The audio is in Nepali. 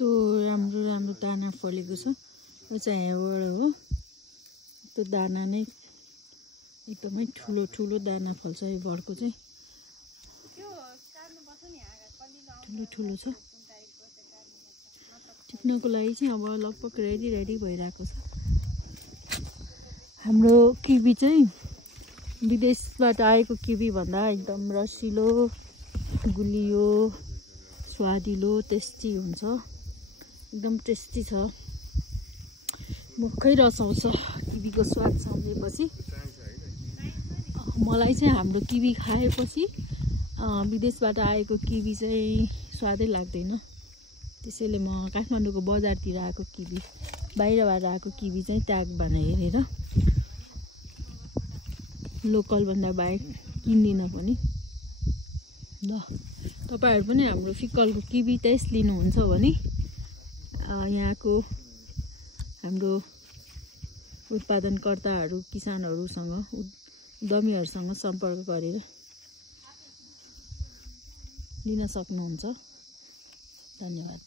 यस्तो राम्रो राम्रो दाना फलेको छ। यो चाहिँ यहाँबाट हो। त्यो दाना नै एकदमै ठुलो ठुलो दाना फल्छ। यो बडको चाहिँ ठुलो ठुलो छ। टिप्नको लागि चाहिँ अब लगभग रेडी भइरहेको छ। हाम्रो किवी चाहिँ विदेशबाट आएको किवी भन्दा एकदम रसिलो, गुलियो, स्वादिलो, टेस्टी हुन्छ। एकदम टेस्टी छ। मुखै रसाउँछ किवीको स्वाद सम्झेपछि। मलाई चाहिँ हाम्रो किवी खाएपछि विदेशबाट आएको किवी चाहिँ स्वादै लाग्दैन। त्यसैले म काठमाडौँको बजारतिर आएको किवी, बाहिरबाट आएको किवी चाहिँ ट्याग भनेर हेरेर लोकल भन्दा बाहेक किन्दिनँ पनि। ल तपाईहरु पनि हाम्रो फिक्कलको किवी टेस्ट लिनुहुन्छ भने यहाँको हाम्रो उत्पादनकर्ताहरू, किसानहरूसँग, उद्यमीहरूसँग सम्पर्क गरेर लिन सक्नुहुन्छ। धन्यवाद।